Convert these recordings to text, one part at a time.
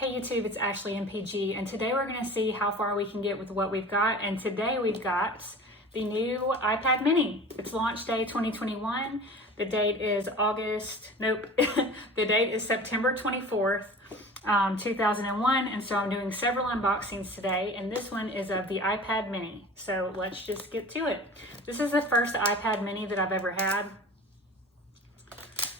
Hey YouTube, it's Ashley MPG, and today we're going to see how far we can get with what we've got. And today we've got the new iPad mini. It's launch day 2021. The date is the date is September 24th, 2001. And so I'm doing several unboxings today, and this one is of the iPad mini. So let's just get to it. This is the first iPad mini that I've ever had.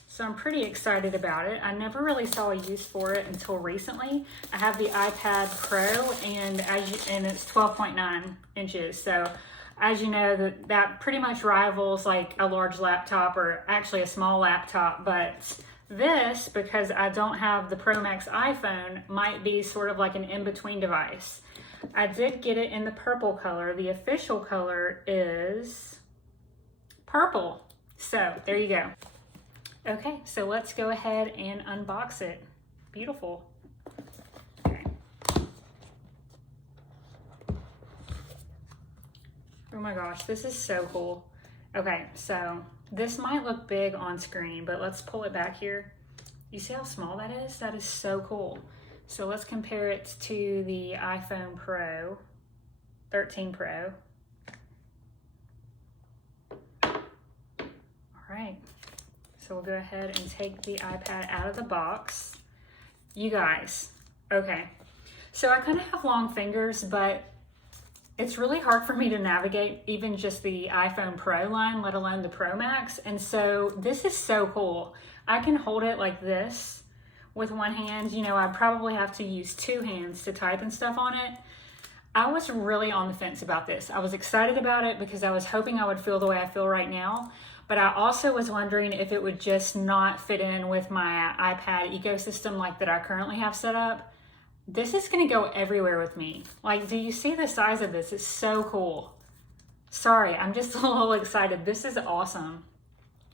So I'm pretty excited about it. I never really saw a use for it until recently. I have the iPad Pro, and it's 12.9 inches. So as you know, that pretty much rivals like a large laptop, or actually a small laptop. But this, because I don't have the Pro Max iPhone, might be sort of like an in-between device. I did get it in the purple color. The official color is purple. So there you go. Okay, so let's go ahead and unbox it. Beautiful. Okay. Oh my gosh, this is so cool. Okay, so this might look big on screen, but let's pull it back here. You see how small that is? That is so cool. So let's compare it to the iPhone Pro, 13 Pro. All right. So we'll go ahead and take the iPad out of the box. You guys, okay. So I kind of have long fingers, but it's really hard for me to navigate even just the iPhone Pro line, let alone the Pro Max. And so this is so cool. I can hold it like this with one hand. You know, I probably have to use two hands to type and stuff on it. I was really on the fence about this. I was excited about it because I was hoping I would feel the way I feel right now. But I also was wondering if it would just not fit in with my iPad ecosystem like that I currently have set up. This is gonna go everywhere with me. Like, do you see the size of this? It's so cool. Sorry, I'm just a little excited. This is awesome.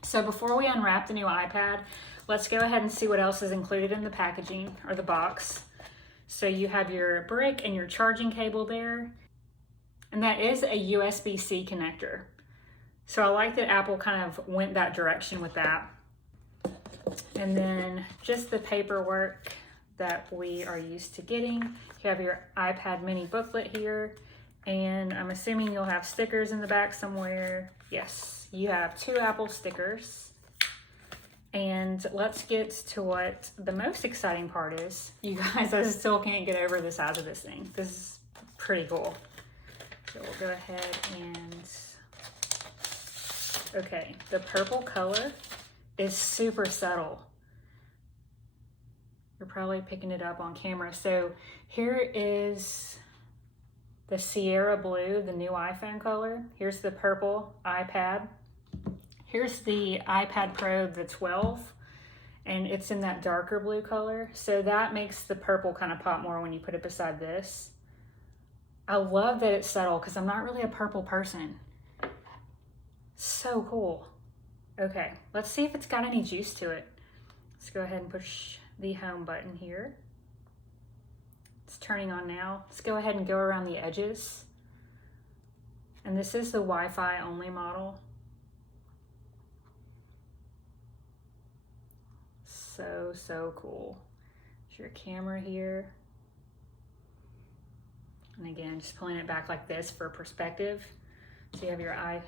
So before we unwrap the new iPad, let's go ahead and see what else is included in the packaging or the box. So you have your brick and your charging cable there. And that is a USB-C connector. So I like that Apple kind of went that direction with that. And then just the paperwork that we are used to getting. You have your iPad mini booklet here, and I'm assuming you'll have stickers in the back somewhere. Yes, you have 2 Apple stickers. And let's get to what the most exciting part is. You guys, I still can't get over the size of this thing. This is pretty cool. So we'll go ahead and... Okay, the purple color is super subtle. You're probably picking it up on camera. So here is the Sierra Blue, the new iPhone color. Here's the purple iPad. Here's the iPad Pro, the 12, and it's in that darker blue color. So that makes the purple kind of pop more when you put it beside this. I love that it's subtle because I'm not really a purple person. So cool. Okay, let's see if it's got any juice to it. Let's go ahead and push the home button here. It's turning on now. Let's go ahead and go around the edges. And this is the Wi-Fi only model. So cool. There's your camera here. And again, just pulling it back like this for perspective. So you have your iPhone.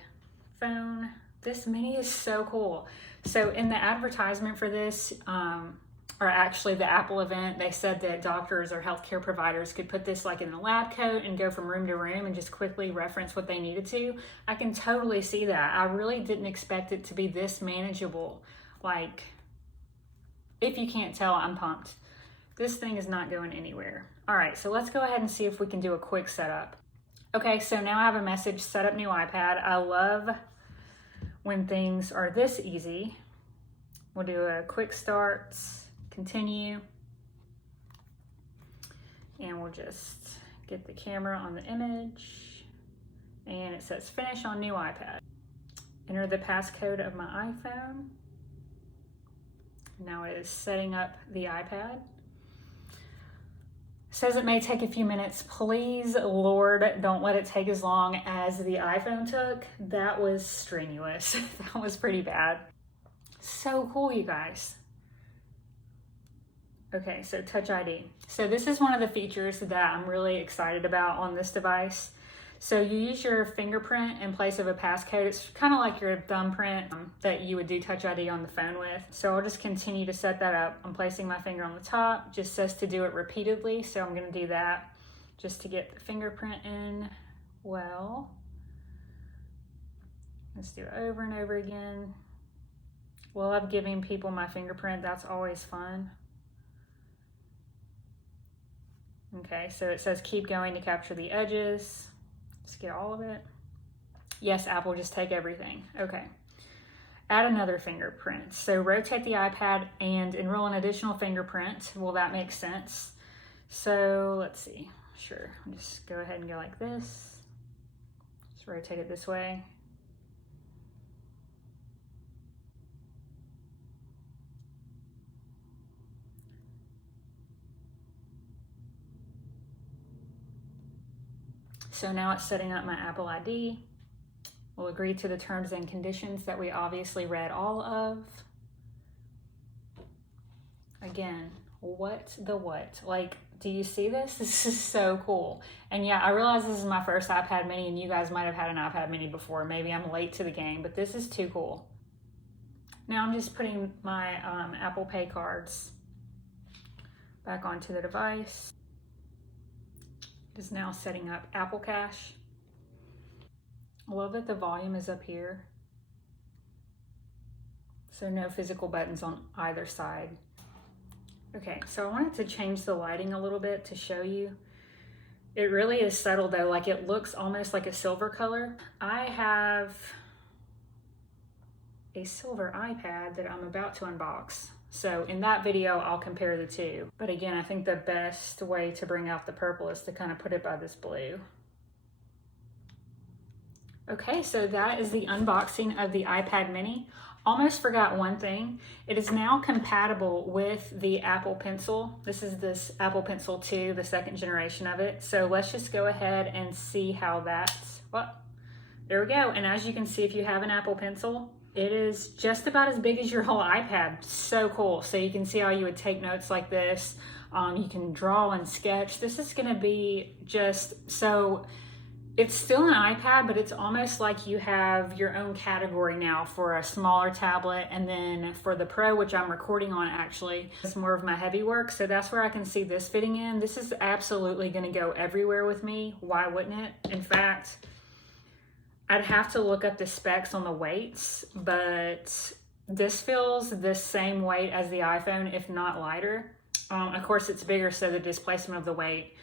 This mini is so cool. So in the advertisement for this, or actually the Apple event, they said that doctors or healthcare providers could put this like in a lab coat and go from room to room and just quickly reference what they needed to. I can totally see that. I really didn't expect it to be this manageable. Like, if you can't tell, I'm pumped. This thing is not going anywhere. All right, so let's go ahead and see if we can do a quick setup. Okay, so now I have a message, set up new iPad. I love when things are this easy. We'll do a quick start, continue, and we'll just get the camera on the image, and it says finish on new iPad. Enter the passcode of my iPhone. Now it is setting up the iPad. Says it may take a few minutes. Please, Lord, don't let it take as long as the iPhone took. That was strenuous. That was pretty bad. So cool, you guys. Okay, so Touch ID. So this is one of the features that I'm really excited about on this device. So you use your fingerprint in place of a passcode. It's kind of like your thumbprint that you would do Touch ID on the phone with. So I'll just continue to set that up. I'm placing my finger on the top. Just says to do it repeatedly, so I'm gonna do that just to get the fingerprint in well. Let's do it over and over again. Well, I'm giving people my fingerprint. That's always fun. Okay, so it says keep going to capture the edges. Just get all of it. Yes, Apple, just take everything. Okay. Add another fingerprint. So rotate the iPad and enroll an additional fingerprint. Well, that makes sense. So let's see. Sure, I'll just go ahead and go like this. Just rotate it this way. So now it's setting up my Apple ID. We'll agree to the terms and conditions that we obviously read all of. Again, what the what? Like, do you see this? This is so cool. And yeah, I realize this is my first iPad mini and you guys might have had an iPad mini before. Maybe I'm late to the game, but this is too cool. Now I'm just putting my Apple Pay cards back onto the device. It is now setting up Apple Cash. I love that the volume is up here. So no physical buttons on either side. Okay, so I wanted to change the lighting a little bit to show you. It really is subtle though, like it looks almost like a silver color. I have a silver iPad that I'm about to unbox. So in that video, I'll compare the two. But again, I think the best way to bring out the purple is to kind of put it by this blue. Okay, so that is the unboxing of the iPad mini. Almost forgot one thing. It is now compatible with the Apple Pencil. This Apple Pencil 2, the second generation of it. So let's just go ahead and see how that's, well, there we go. And as you can see, if you have an Apple Pencil, it is just about as big as your whole iPad. So cool. So you can see how you would take notes like this. You can draw and sketch. This is gonna be just so, it's still an iPad, but it's almost like you have your own category now for a smaller tablet. And then for the Pro, which I'm recording on actually, it's more of my heavy work. So that's where I can see this fitting in. This is absolutely gonna go everywhere with me. Why wouldn't it? In fact, I'd have to look up the specs on the weights, but this feels the same weight as the iPhone, if not lighter. Of course, it's bigger, so the displacement of the weight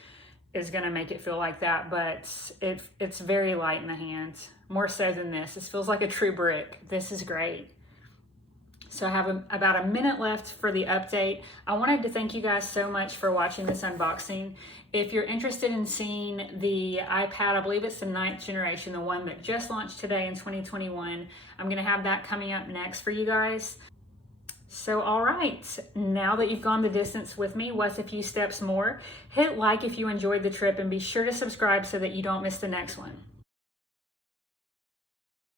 is gonna make it feel like that, but it's very light in the hands, more so than this. This feels like a true brick. This is great. So I have about a minute left for the update. I wanted to thank you guys so much for watching this unboxing. If you're interested in seeing the iPad, I believe it's the 9th generation, the one that just launched today in 2021, I'm gonna have that coming up next for you guys. So all right, now that you've gone the distance with me, what's a few steps more? Hit like if you enjoyed the trip and be sure to subscribe so that you don't miss the next one.